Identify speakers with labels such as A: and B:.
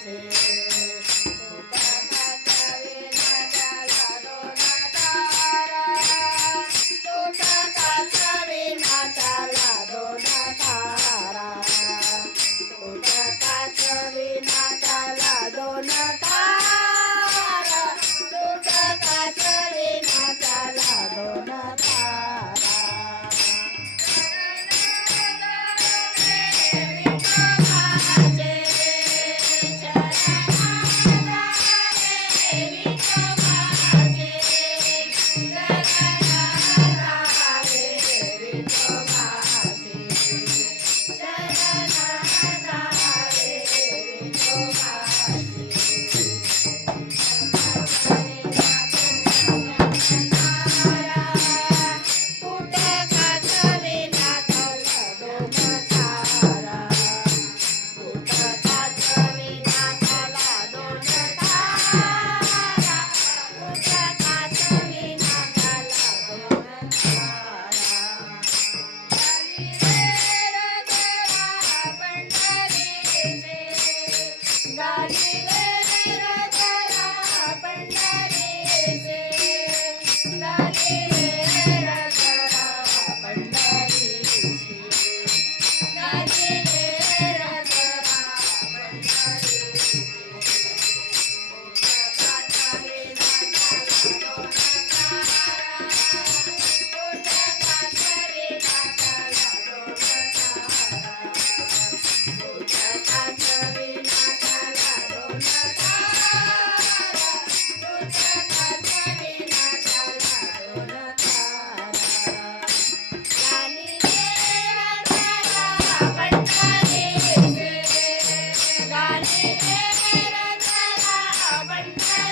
A: আছে Yeah.